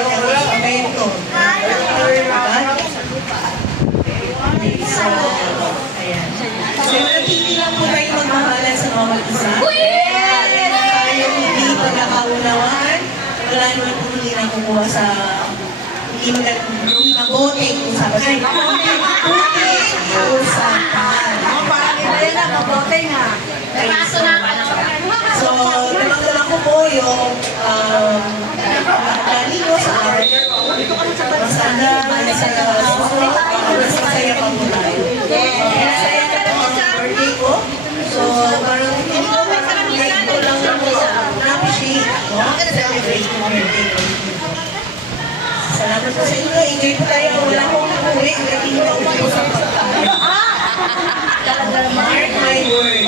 Amento. So, ayan. So, natili lang po tayo magmamahalan sa mga mag-isa. Tayo hindi pagkakaunawaan. Wala naman po hindi nakukuha sa hindi maboteng usapan. Maboteng usapan. Parang iba yun na, maboteng ha. So, namanggalan ko po yung planning ko sa araw. Masaya pa po tayo. Masaya ka na mga birthday ko. So, parang hindi ko lang na-appreciate celebrate yung birthday ko. Salamat po sa inyo. Enjoy po tayo. Wala akong uwi. Hindi ko ako sa pagkakas. Mark my word.